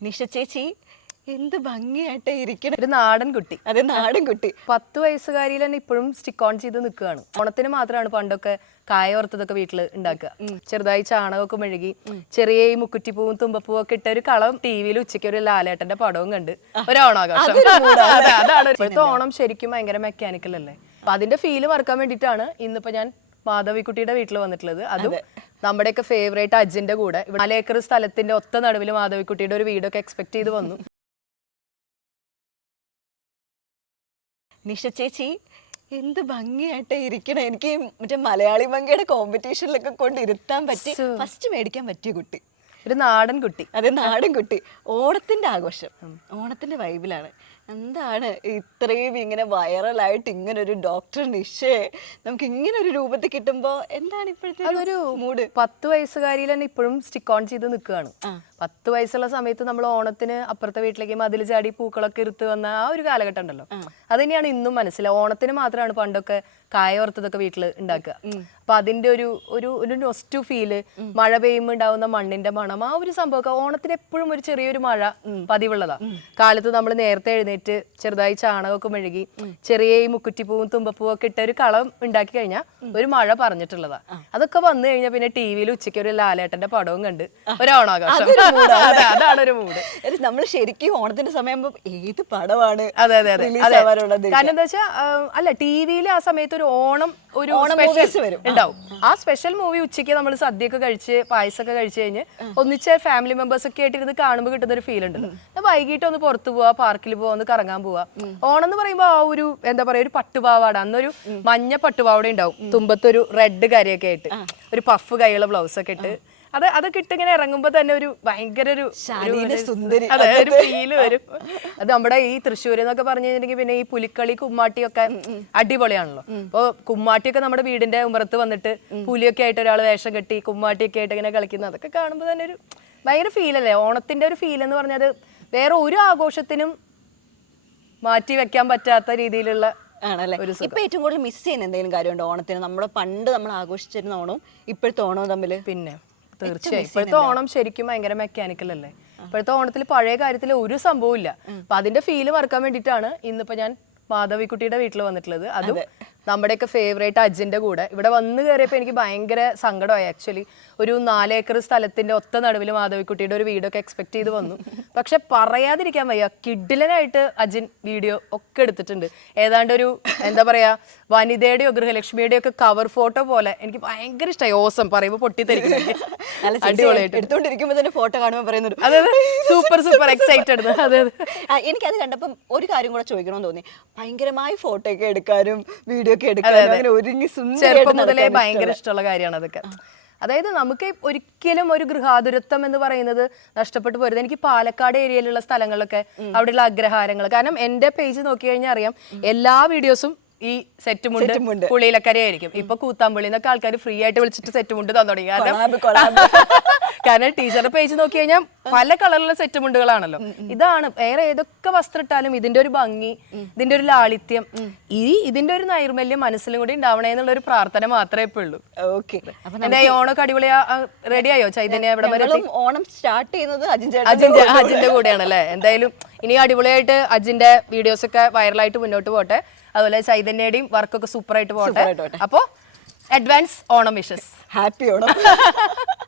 നിഷ ചേച്ചി എന്ത് ഭംഗിയായിട്ട് ഇരിക്കണം ഒരു നാടൻ കുട്ടി. അതെ നാടൻ കുട്ടി. പത്ത് വയസ്സുകാരിയിൽ തന്നെ ഇപ്പോഴും സ്റ്റിക്ക് ഓൺ ചെയ്ത് നിൽക്കുകയാണ്. ഓണത്തിന് മാത്രമാണ് പണ്ടൊക്കെ കായ ഓർത്തതൊക്കെ വീട്ടിൽ ഉണ്ടാക്കുക. ചെറുതായി ചാണകമൊക്കെ മെഴുകി ചെറിയ ഈ മുക്കുറ്റിപ്പൂവും തുമ്പപ്പൂവും ഒക്കെ ഇട്ട ഒരു കളം ടി വിയിൽ ഉച്ചയ്ക്ക് ഒരു ലാലേട്ടന്റെ പടവും കണ്ട് ഒരു ഓണാഘോഷം അതാണ് ഇപ്പോഴത്തെ ഓണം ശരിക്കും ഭയങ്കര മെക്കാനിക്കൽ അല്ലേ? അപ്പൊ അതിന്റെ ഫീൽ മറക്കാൻ വേണ്ടിയിട്ടാണ് ഇന്നിപ്പോ ഞാൻ മാധവിക്കുട്ടിയുടെ വീട്ടിൽ വന്നിട്ടുള്ളത്. അതും നമ്മുടെയൊക്കെ ഫേവറേറ്റ് അജിന്റെ കൂടെ. ഇവിടെ നാല് ഏക്കർ സ്ഥലത്തിന്റെ ഒത്ത നടുവിൽ മാധവിക്കുട്ടിയുടെ ഒരു വീടൊക്കെ എക്സ്പെക്ട് ചെയ്ത് വന്നു. നിഷ ചേച്ചി എന്ത് ഭംഗിയായിട്ട് ഇരിക്കണം. എനിക്ക് മറ്റേ മലയാളി ഭംഗിയുടെ കോമ്പറ്റീഷനിലൊക്കെ കൊണ്ട് ഇരുത്താൻ പറ്റി ഫസ്റ്റ് മേടിക്കാൻ പറ്റിയ കുട്ടി. ഒരു നാടൻ കുട്ടി. അതെ നാടൻ കുട്ടി. ഓണത്തിന്റെ ആഘോഷം. ഓണത്തിന്റെ വൈബിലാണ് എന്താണ്? ഇത്രയും ഇങ്ങനെ വൈറലായിട്ട് ഇങ്ങനെ ഒരു ഡോക്ടർ നിഷയെ നമുക്ക് ഇങ്ങനെ ഒരു രൂപത്തിൽ കിട്ടുമ്പോ എന്താണ് ഇപ്പോഴത്തെ ഒരു മൂഡ്? പത്ത് വയസ്സുകാരിയിൽ തന്നെ ഇപ്പോഴും സ്റ്റിക്ക് ഓൺ ചെയ്ത് നിൽക്കുകയാണ്. പത്ത് വയസ്സുള്ള സമയത്ത് നമ്മൾ ഓണത്തിന് അപ്പുറത്തെ വീട്ടിലേക്ക് മതിൽ ചാടി പൂക്കളൊക്കെ ഇരുത്ത് വന്ന ആ ഒരു കാലഘട്ടം ഉണ്ടല്ലോ. അത് തന്നെയാണ് ഇന്നും മനസ്സിൽ. ഓണത്തിന് മാത്രമാണ് പണ്ടൊക്കെ കായ ഓർത്തതൊക്കെ വീട്ടിൽ ഉണ്ടാക്കുക. അപ്പൊ അതിന്റെ ഒരു ഒരു ഒരു നൊസ്റ്റു ഫീൽ മഴ പെയ്യുമ്പോൾ ഉണ്ടാവുന്ന മണ്ണിന്റെ മണം ആ ഒരു സംഭവമൊക്കെ ഓണത്തിന് എപ്പോഴും ഒരു ചെറിയൊരു മഴ പതിവുള്ളതാ. കാലത്ത് നമ്മൾ നേരത്തെ എഴുന്നേറ്റ് ചെറുതായി ചാണകമൊക്കെ മെഴുകി ചെറിയ ഈ മുക്കുറ്റിപ്പൂവും തുമ്പപ്പൂവും ഒക്കെ ഇട്ട ഒരു കളം ഉണ്ടാക്കി കഴിഞ്ഞാൽ ഒരു മഴ പറഞ്ഞിട്ടുള്ളതാ. അതൊക്കെ വന്നു കഴിഞ്ഞാൽ പിന്നെ ടി വിയിൽ ഉച്ചയ്ക്ക് ഒരു ലാലേട്ടന്റെ പടവും കണ്ട് ഒരു ഓണാഘോഷം അതാണ് ഒരു മൂഡ്. നമ്മൾ ശരിക്കും ഓണത്തിന്റെ സമയം ഏത് പടമാണ് അതെ അതെ അതെ. കാരണം എന്താ വെച്ചാൽ അല്ല ടി വിയിൽ ആ സമയത്ത് ഒരു ഓണം ഒരു ഓണം വരും. ഉണ്ടാവും. ആ സ്പെഷ്യൽ മൂവി ഉച്ചയ്ക്ക് നമ്മൾ സദ്യയൊക്കെ കഴിച്ച് പായസമൊക്കെ കഴിച്ച് കഴിഞ്ഞ് ഒന്നിച്ച് ഫാമിലി മെമ്പേഴ്സ് ഒക്കെ ആയിട്ട് ഇരുന്ന് കാണുമ്പോൾ കിട്ടുന്ന ഒരു ഫീൽ ഉണ്ടല്ലോ. വൈകിട്ട് ഒന്ന് പുറത്തു പോവാ പാർക്കിൽ പോവാ ഒന്ന് കറങ്ങാൻ പോവാ. ഓണം എന്ന് പറയുമ്പോൾ ആ ഒരു എന്താ പറയാ ഒരു പട്ടുപാവാട. അന്നൊരു മഞ്ഞ പട്ടുപാവാട ഉണ്ടാവും. തുമ്പത്തൊരു റെഡ് കരയൊക്കെ ആയിട്ട്. ഒരു പഫ് കൈയുള്ള ബ്ലൗസ് ഒക്കെ ഇട്ട്. അത് അതൊക്കെ ഇട്ട് ഇങ്ങനെ ഇറങ്ങുമ്പോൾ തന്നെ ഒരു ഭയങ്കര ഒരു സുന്ദരി. അതെ ഒരു ഫീൽ വരും. അത് നമ്മുടെ ഈ തൃശ്ശൂർ എന്നൊക്കെ പറഞ്ഞു കഴിഞ്ഞിട്ടുണ്ടെങ്കിൽ പിന്നെ ഈ പുലിക്കളി കുമ്മാട്ടി ഒക്കെ അടിപൊളിയാണല്ലോ. അപ്പൊ കുമ്മാട്ടിയൊക്കെ നമ്മുടെ വീടിന്റെ ഉമ്പറത്ത് വന്നിട്ട് പുലിയൊക്കെ ആയിട്ട് ഒരാൾ വേഷം കെട്ടി കുമ്മാട്ടിയൊക്കെ ആയിട്ട് ഇങ്ങനെ കളിക്കുന്നത് അതൊക്കെ കാണുമ്പോൾ തന്നെ ഒരു ഭയങ്കര ഫീലല്ലേ ഓണത്തിന്റെ ഒരു ഫീൽ എന്ന് പറഞ്ഞത് വേറെ ഒരു ആഘോഷത്തിനും മാറ്റി വെക്കാൻ പറ്റാത്ത രീതിയിലുള്ള ആണല്ലേ? ഇപ്പൊ ഏറ്റവും കൂടുതൽ മിസ് ചെയ്യുന്ന എന്തെങ്കിലും കാര്യമുണ്ടോ? ഓണത്തിന് നമ്മൾ പണ്ട് നമ്മൾ ആഘോഷിച്ചിരുന്ന ഓണവും ഇപ്പോഴത്തെ ഓണവും തമ്മിൽ പിന്നെ തീർച്ചയായും. ഇപ്പോഴത്തെ ഓണം ശരിക്കും ഭയങ്കര മെക്കാനിക്കൽ അല്ലേ? ഇപ്പോഴത്തെ ഓണത്തിൽ പഴയ കാര്യത്തിൽ ഒരു സംഭവം ഇല്ല അപ്പൊ അതിന്റെ ഫീൽ മറക്കാൻ വേണ്ടിയിട്ടാണ് ഇന്നിപ്പോ ഞാൻ മാധവിക്കുട്ടിയുടെ വീട്ടിൽ വന്നിട്ടുള്ളത്. അതും നമ്മുടെയൊക്കെ ഫേവറേറ്റ് അജിന്റെ കൂടെ. ഇവിടെ വന്ന് കയറിയപ്പോൾ എനിക്ക് ഭയങ്കര സങ്കടമായി. ആക്ച്വലി ഒരു നാലേക്കർ സ്ഥലത്തിന്റെ ഒത്ത നടുവിൽ മാധവിക്കുട്ടിയുടെ ഒരു വീടൊക്കെ എക്സ്പെക്ട് ചെയ്ത് വന്നു. പക്ഷെ പറയാതിരിക്കാൻ വയ്യ. കിഡിലനായിട്ട് അജിൻ വീഡിയോ ഒക്കെ എടുത്തിട്ടുണ്ട്. ഏതാണ്ട് ഒരു എന്താ പറയാ വനിതയുടെയോ ഗൃഹലക്ഷ്മിയുടെയോ ഒക്കെ കവർ ഫോട്ടോ പോലെ എനിക്ക് ഭയങ്കര ഇഷ്ടമായി ഓസം പറയുമ്പോൾ പൊട്ടിത്തെരിക്കുന്നത് അടിപൊളിയായിട്ട്. എടുത്തോണ്ടിരിക്കുമ്പോ തന്നെ ഫോട്ടോ കാണുമ്പോൾ പറയുന്നത് അതെ അതെ. സൂപ്പർ സൂപ്പർ എക്സൈറ്റഡ് അതെ എനിക്ക് അത് എനിക്കത് കണ്ടപ്പം ഒരു കാര്യം കൂടെ ചോദിക്കണമെന്ന് തോന്നി. ഭയങ്കരമായി ഫോട്ടോ ഒക്കെ എടുക്കാനും വീഡിയോ ഒക്കെ എടുക്കാനും അങ്ങനെ ഒരുങ്ങി ചെറുപ്പം മുതലേ ഭയങ്കര ഇഷ്ടമുള്ള കാര്യമാണ് അതൊക്കെ. അതായത് നമുക്ക് ഒരിക്കലും ഒരു ഗൃഹാതുരത്വം എന്ന് പറയുന്നത് നഷ്ടപ്പെട്ടു പോരുത്. എനിക്ക് പാലക്കാട് ഏരിയയിലുള്ള സ്ഥലങ്ങളിലൊക്കെ അവിടെയുള്ള അഗ്രഹാരങ്ങൾ. കാരണം എന്റെ പേജ് നോക്കി കഴിഞ്ഞാൽ അറിയാം എല്ലാ വീഡിയോസും ഈ സെറ്റ് മുണ്ട്. ആയിരിക്കും ഇപ്പൊ കൂത്താമ്പള്ളി എന്നൊക്കെ ആൾക്കാർ ഫ്രീ ആയിട്ട് വിളിച്ചിട്ട് സെറ്റ് മുണ്ട് തന്നു തുടങ്ങി കാരണം. കാരണം ടീച്ചറുടെ പേജ് നോക്കി കഴിഞ്ഞാൽ പല കളറിലുള്ള സെറ്റ് മുണ്ടുകളാണല്ലോ ഇതാണ് വേറെ ഏതൊക്കെ വസ്ത്രം ഇട്ടാലും ഇതിന്റെ ഒരു ഭംഗി ഇതിന്റെ ഒരു ലാളിത്യം ഈ ഇതിന്റെ ഒരു നൈർമല്യം മനസ്സിലും കൂടി ഉണ്ടാവണേ എന്നുള്ള ഒരു പ്രാർത്ഥന മാത്രമേ ഇപ്പൊ ഉള്ളൂ ഓക്കെ എന്റെ ഓണൊക്കെ അടിപൊളിയാ റെഡി ആയോ? ചൈതന്യ എവിടെ വരെ ഓണം സ്റ്റാർട്ട് ചെയ്യുന്നത് അജിന്റെ കൂടെയാണല്ലേ? എന്തായാലും ഇനി അടിപൊളിയായിട്ട് അജിന്റെ വീഡിയോസ് ഒക്കെ വൈറലായിട്ട് മുന്നോട്ട് പോട്ടെ. അതുപോലെ ചൈതന്യയുടെയും വർക്കൊക്കെ സൂപ്പർ ആയിട്ട് പോട്ടെ. അപ്പോ advance Onam wishes happy Onam.